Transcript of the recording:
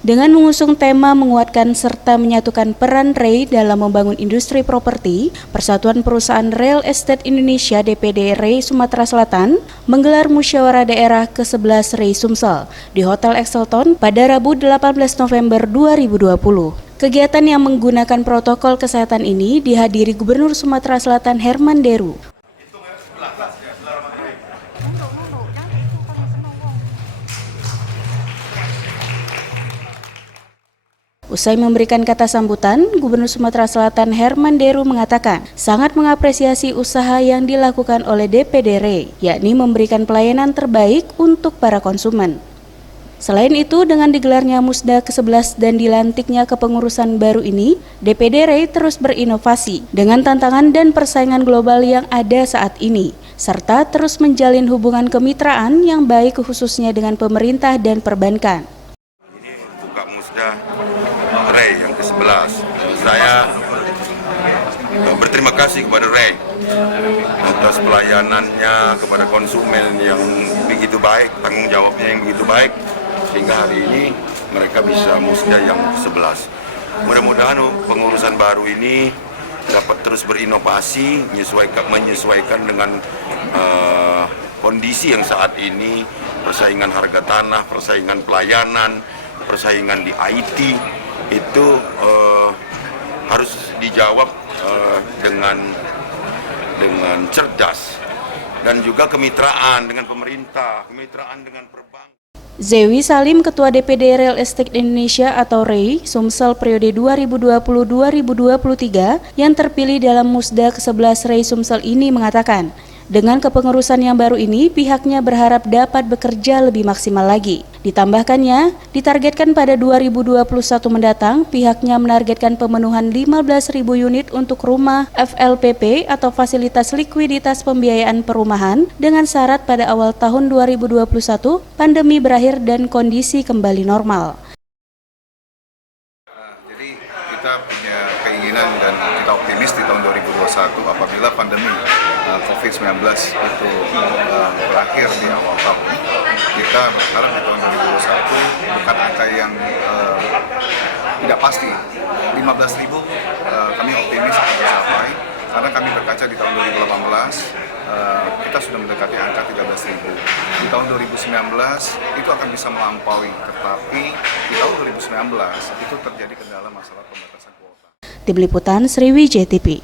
Dengan mengusung tema menguatkan serta menyatukan peran REI dalam membangun industri properti, Persatuan Perusahaan Real Estate Indonesia DPD REI Sumatera Selatan menggelar musyawarah daerah ke-11 REI Sumsel di Hotel Exelton pada Rabu 18 November 2020. Kegiatan yang menggunakan protokol kesehatan ini dihadiri Gubernur Sumatera Selatan Herman Deru. Usai memberikan kata sambutan, Gubernur Sumatera Selatan Herman Deru mengatakan sangat mengapresiasi usaha yang dilakukan oleh DPD REI, yakni memberikan pelayanan terbaik untuk para konsumen. Selain itu, dengan digelarnya Musda ke-11 dan dilantiknya kepengurusan baru ini, DPD REI terus berinovasi dengan tantangan dan persaingan global yang ada saat ini, serta terus menjalin hubungan kemitraan yang baik khususnya dengan pemerintah dan perbankan. Ini buka Musda REI yang ke-11. Saya berterima kasih kepada REI atas pelayanannya kepada konsumen yang begitu baik, tanggung jawabnya yang begitu baik, sehingga hari ini mereka bisa Musda yang ke-11. Mudah-mudahan pengurusan baru ini dapat terus berinovasi, menyesuaikan dengan kondisi yang saat ini, persaingan harga tanah, persaingan pelayanan, persaingan di IT, itu harus dijawab dengan cerdas, dan juga kemitraan dengan pemerintah, kemitraan dengan perbankan. Zewi Salim, Ketua DPD Real Estate Indonesia atau REI Sumsel periode 2020-2023 yang terpilih dalam Musda ke-11 REI Sumsel ini mengatakan, dengan kepengurusan yang baru ini, pihaknya berharap dapat bekerja lebih maksimal lagi. Ditambahkannya, ditargetkan pada 2021 mendatang, pihaknya menargetkan pemenuhan 15.000 unit untuk rumah FLPP atau Fasilitas Likuiditas Pembiayaan Perumahan dengan syarat pada awal tahun 2021 pandemi berakhir dan kondisi kembali normal. Jadi kita punya keinginan dan kita optimis di tahun 2021 apabila pandemi COVID-19 itu berakhir di awal tahun. Kita berharap di tahun 2021 bukan angka yang tidak pasti. 15.000 kami optimis akan tercapai karena kami berkaca di tahun 2018 kita sudah mendekati angka 13.000. Di tahun 2019 itu akan bisa melampaui, tetapi di tahun 2019 itu terjadi kendala masalah pembatasan kuota. Tim Liputan Sriwijaya TV.